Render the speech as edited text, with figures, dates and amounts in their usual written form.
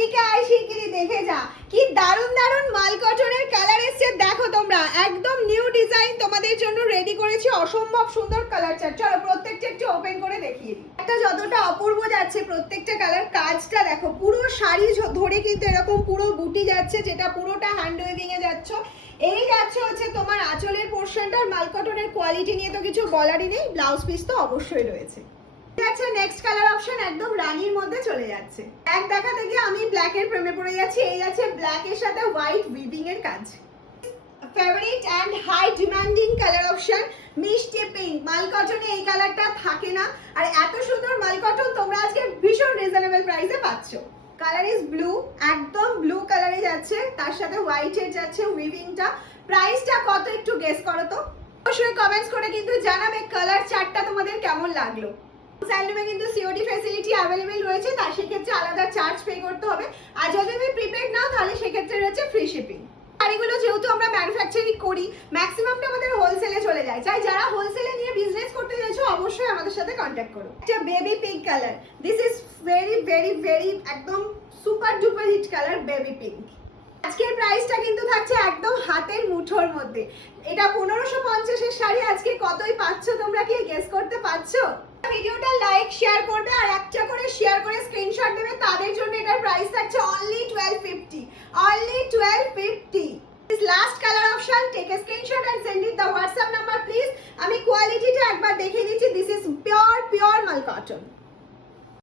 এদিকে আয় শিগগিরই দেখে যা কি দারুণ দারুণ মাল কটনের কালার এসছে। দেখো তোমরা একদম নিউ ডিজাইন তোমাদের জন্য রেডি করেছি, অসম্ভব সুন্দর কালার চার্ট। চলো প্রত্যেকটা একটু ওপেন করে দেখিয়ে দিই। একটা যতটা অপূর্ব যাচ্ছে প্রত্যেকটা কালার, কাজটা দেখো পুরো শাড়ি ধরে কিন্তু এরকম পুরো বুটি যাচ্ছে, যেটা পুরোটা হ্যান্ড ওয়েভিং এ যাচ্ছ। এই যাচ্ছে হচ্ছে তোমার আঁচলের পোর্শনটার। মাল কটনের কোয়ালিটি নিয়ে তো কিছু বলারই নেই, ব্লাউজ পিস তো অবশ্যই রয়েছে। আচ্ছা নেক্সট কালার অপশন একদম রানীর মধ্যে চলে যাচ্ছে। এক দেখা থেকে আমি ব্ল্যাক এর প্রেমে পড়ে যাচ্ছি। এই আছে ব্ল্যাক এর সাথে হোয়াইট উইভিং এর কাজ। Favourite and high demanding colour option মিষ্টি পিঙ্ক। মাল কটনে এই কালারটা থাকে না, আর এত সুন্দর মাল কটন তোমরা আজকে ভীষণ রিজনেবল প্রাইসে পাচ্ছ। কালার ইজ ব্লু, একদম ব্লু কালারে যাচ্ছে, তার সাথে হোয়াইট এর যাচ্ছে উইভিংটা। প্রাইসটা কত একটু গেস করো তো, অবশ্যই কমেন্টস করে কিন্তু জানাবে কালার চার্টটা তোমাদের কেমন লাগলো। স্যান্ডলুমে কিন্তু সিওডি ফ্যাসিলিটি অ্যাভেলেবেল রয়েছে, তার সেক্ষেত্রে আলাদা চার্জ পে করতে হবে। আর যদি তুমি প্রিপেড নাও তাহলে সেক্ষেত্রে রয়েছে ফ্রি শিপিং। শাড়িগুলো যেহেতু আমরা ম্যানুফ্যাকচারিং করি, ম্যাক্সিমামটা আমাদের হোলসেলে চলে যায়। চাই যারা হোলসেলে নিয়ে বিজনেস করতে চাইছো অবশ্যই আমাদের সাথে কন্ট্যাক্ট করো। এটা baby pink colour, this is very very very একদম super duper hit colour baby pink. আজকের প্রাইসটা কিন্তু থাকছে একদম হাতের মুঠোর মধ্যে। এটা 1550 এর শাড়ি, আজকে কতই পাচ্ছ তোমরা কি গেস করতে পারছো? ভিডিওটা লাইক শেয়ার করবে আর একটা করে শেয়ার করে স্ক্রিনশট দেবে, তাদের জন্য এটার প্রাইস থাকছে only 1250, only 1250। This last color option, take a screenshot and send it the WhatsApp number please. আমি কোয়ালিটিটা একবার দেখে দিচ্ছি, দিস ইজ পিওর মাল কটন।